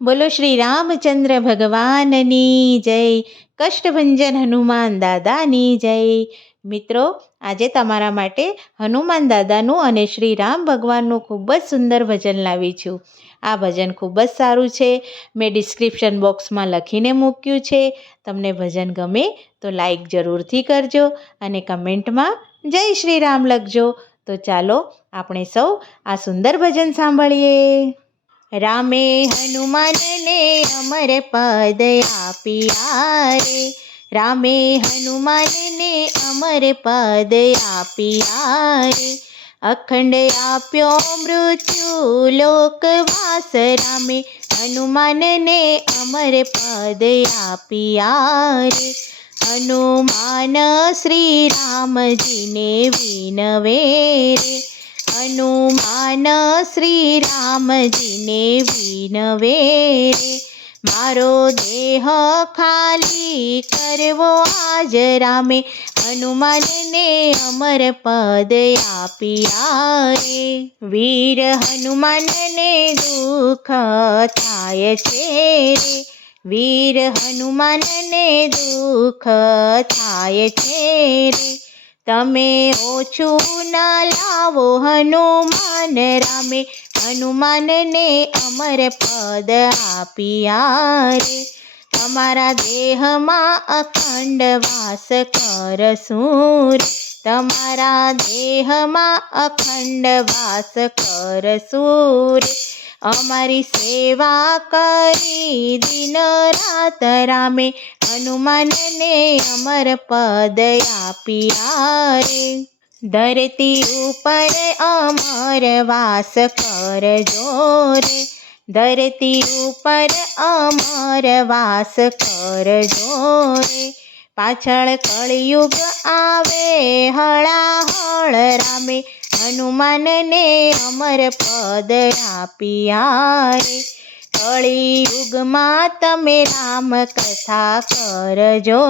બોલો શ્રી રામચંદ્ર ભગવાનની જય, કષ્ટભંજન હનુમાન દાદાની જય. મિત્રો, આજે તમારા માટે હનુમાન દાદાનું અને શ્રી રામ ભગવાનનું ખૂબ જ સુંદર ભજન લાવી છું. આ ભજન ખૂબ જ સારું છે. મેં ડિસ્ક્રિપ્શન બોક્સમાં લખીને મૂક્યું છે. તમને ભજન ગમે તો લાઈક જરૂરથી કરજો અને કમેન્ટમાં જય શ્રી રામ લખજો. તો ચાલો, આપણે સૌ આ સુંદર ભજન સાંભળીએ. રામે હનુમાનને અમર પદ આપ્યા રે રામે હનુમાનને અમર પદ આપ્યા રે અખંડ આપ્યો મૃત્યુ લોકવાસ. રામે હનુમાનને અમર પદ આપ્યા રે હનુમાન શ્રી રામજીને વિનવે રે. હનુમાન શ્રી રામજીને વિનવે રે મારો દેહ ખાલી કરવો આજ રામે હનુમાનને અમર પદ આપ્યા રે વીર હનુમાનને દુઃખ થાય છે રે વીર હનુમાનને દુઃખ થાય છે રે તમે ઓછું ના લાવો હનુમાન રામે. હનુમાનને અમર પદ આપ્યા રે. તમારા દેહમાં અખંડ વાસ કરશું તમારા દેહમાં અખંડ વાસ કરશું રે. અમારી સેવા કરી દિન રાત રામે, હનુમાનને અમર પદ આપ્યા રે. ધરતી ઉપર અમર વાસ કરજો રે. ધરતી ઉપર અમર વાસ કરજો રે. પાછળ કળિયુગ આવે, હળાહળ રામે હનુમાનને અમર પદ આપ્યા રે કળિયુગમાં તમે રામ કથા કરજો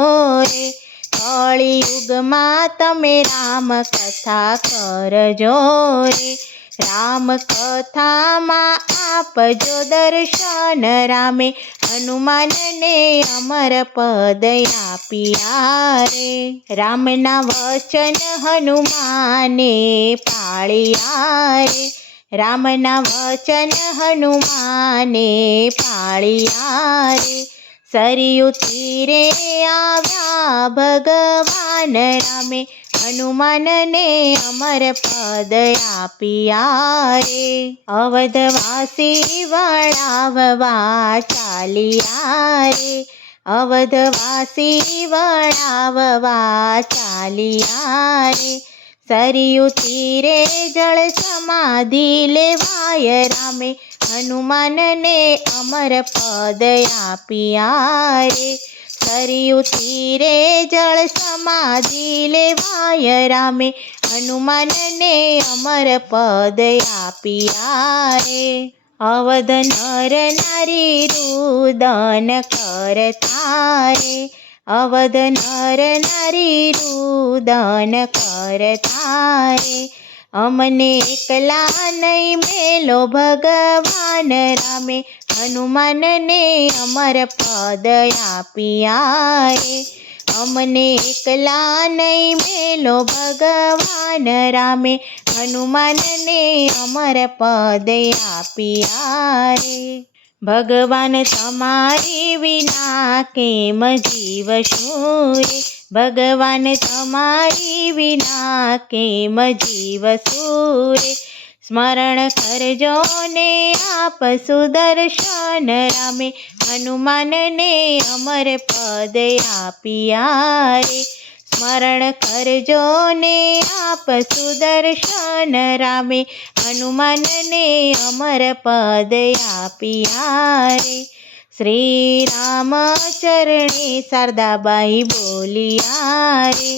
રે. કળિયુગમાં તમે રામ કથા કરજો રે. રામ કથામાં આપજો દર્શન રામે, હનુમાનને અમર પદ આપ્યા રામના વચન હનુમાને પાળ્યા રે. રામના વચન હનુમાને પાળ્યા રે. સરયુ તીરે આવ્યા ભગવાન રામે હનુમાનને અમર પદ આપ્યા રે અવધવાસી વળાવવા ચાલ્યા રે અવધવાસી વળાવવા ચાલ્યા રે સરયુ તીરે જળ સમાધિ લેવાય રામે હનુમાનને અમર પદ આપ્યા રે સરયુ તીરે જળ સમાધિ લેવાય રામે. હનુમાનને અમર પદ આપ્યા રે અવધ નર નારી રુદન કરતા રે અવધ નર નારી રુદન કરતા રે અમને એકલા નહીં મેલો ભગવાન રામે. હનુમાનને અમર પદ આપ્યા અમને એકલા નહીં મેલો ભગવાન રામે. હનુમાનને અમર પદ આપ્યા ભગવાન તમારી વિના કેમ જીવશું રે ભગવાન તમારી વિના કેમ જીવશું રે સ્મરણ કરજો ને આપ સુદર્શન રામે, હનુમાનને અમર પદ આપ્યા રે સ્મરણ કરજો ને આપ સુદર્શન રામે, હનુમાનને અમર પદ આપ્યા રે શ્રી રામ ચરણે શારદાબાઈ બોલિયા રે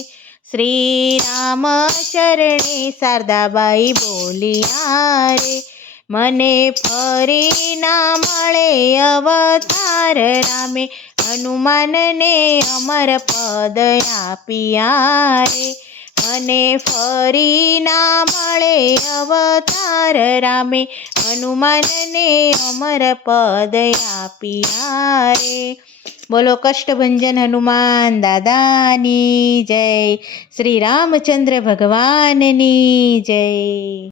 શ્રી રામ ચરણે શારદાબાઈ બોલિયા રે મને ફરી ના મળે અવતાર રામે, હનુમાનને અમર પદ આપ્યા રે અને ફરી ના મળે અવતાર રામે, હનુમાનને અમર પદ આપ્યા રે બોલો કષ્ટભંજન હનુમાન દાદાની જય. શ્રી રામચંદ્ર ભગવાનની જય.